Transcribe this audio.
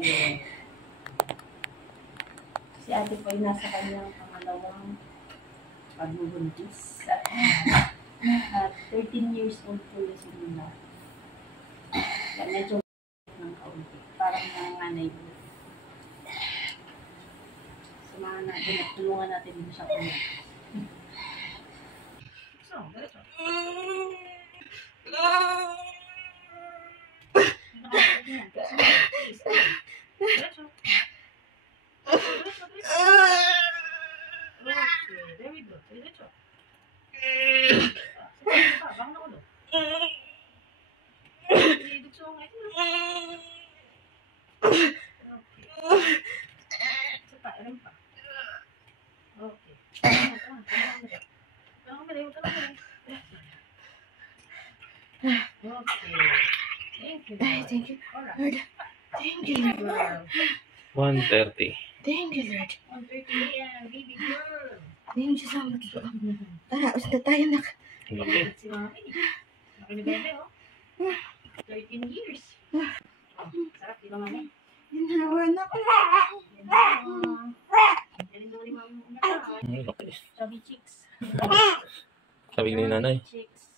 Okay. Si ate po ay nasa kanyang pangalawang pagbubuntis. At 13 years old po yung simula. Kaya medyo ng kaunti. Parang nanganay po. Samahan natin at tulungan natin dito sa ulo. So, diretso. Diretso. Okay, very good. Diretso. Bang na ulo. Diretso nga ito. Okay. Isa pa, rin pa. Okay. Okay. Thank you. Thank you, Lord. Thank you, Lord. 1:30. Thank you, Lord. 1:30 a.m. baby girl. Thank you so much. Tara, usta tayo nak. Okay. Si Mami. Laki ni bebe, oh. 13 years. Oh, sarap, di ba, Mami? Ginawa na ko. Galing daw ni Mami mo na. Okay. Chubby chicks. Sabi ni nanay. Chicks.